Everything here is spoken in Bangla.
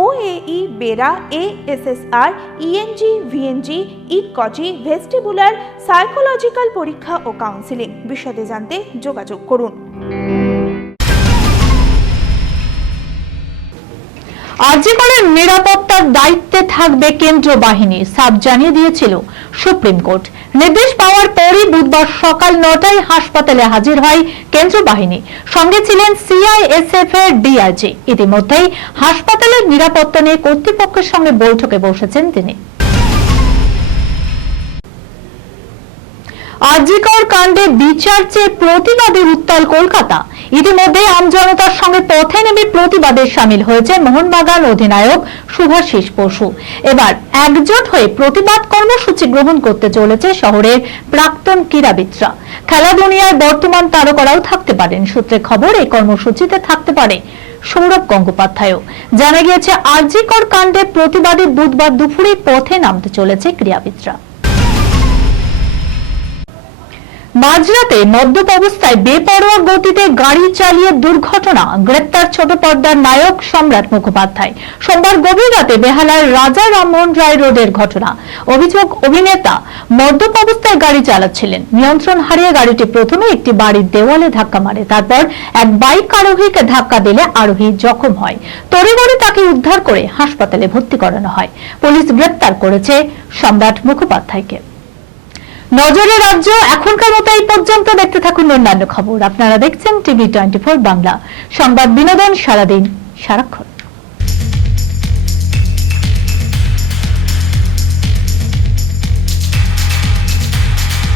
OAE BERA ASSR ENG VNG ইটকজি vestibular psychological পরীক্ষা ও কাউন্সিলিং বিশদে জানতে যোগাযোগ করুন। আর্যিকরের নিরাপত্তার দায়িত্বে থাকবে কেন্দ্র বাহিনী সাব জানিয়ে দিয়েছিল সুপ্রিম কোর্ট। নির্দেশ পাওয়ার পরই বুধবার সকাল নটায় হাসপাতালে হাজির হয় কেন্দ্র বাহিনী। সঙ্গে ছিলেন সিআইএসএফ এর ডিআইজি ইতিমধ্যেই হাসপাতালের নিরাপত্তা নিয়ে কর্তৃপক্ষের সঙ্গে বৈঠকে বসেছেন তিনি। আজিকর কাণ্ডে বিচার চেয়ে প্রতিবাদের উত্তাল কলকাতা। ইতিমধ্যে আমজনতার সঙ্গে পথে নেমে প্রতিবাদে সামিল হয়েছে মোহনবাগান অধিনায়ক শুভাশিস বসু। এবার একজোট হয়ে প্রতিবাদ কর্মসূচি গ্রহণ করতে চলেছে শহরের প্রাক্তন ক্রীড়াবিদরা। খেলা দুনিয়ায় বর্তমান তারকারাও থাকতে পারেন। সূত্রে খবর, এই কর্মসূচিতে থাকতে পারে সৌরভ গঙ্গোপাধ্যায়ও। জানা গিয়েছে, আরজিকর কাণ্ডে প্রতিবাদে বুধবার দুপুরে পথে নামতে চলেছে ক্রীড়াবিদরা। মাঝরাতে মদ্যপ অবস্থায় বেপরোয়া গতিতে গাড়ি চালিয়ে দুর্ঘটনা, গ্রেপ্তার ছোট পর্দার নায়ক সম্রাট মুখোপাধ্যায়। সোমবার গভীর রাতে বেহালার রাজা রামমোহন রায় রোডের ঘটনা। অভিযোগ, অভিনেতা মদ্যপ অবস্থায় গাড়ি চালাচ্ছিলেন। নিয়ন্ত্রণ হারিয়ে গাড়িটি প্রথমে একটি বাড়ির দেওয়ালে ধাক্কা মারে, তারপর এক বাইক আরোহীকে ধাক্কা দিলে আরোহী জখম হয়। তড়িঘড়ি তাকে উদ্ধার করে হাসপাতালে ভর্তি করানো হয়। পুলিশ গ্রেপ্তার করেছে সম্রাট মুখোপাধ্যায়কে। নজরে রাজ্য, এখনকার মতো এই পর্যন্ত দেখতে থাকুন অন্যান্য খবর। আপনারা দেখছেন টিভি টোয়েন্টি বাংলা। সংবাদ বিনোদন সারাদিন সারাক্ষণ।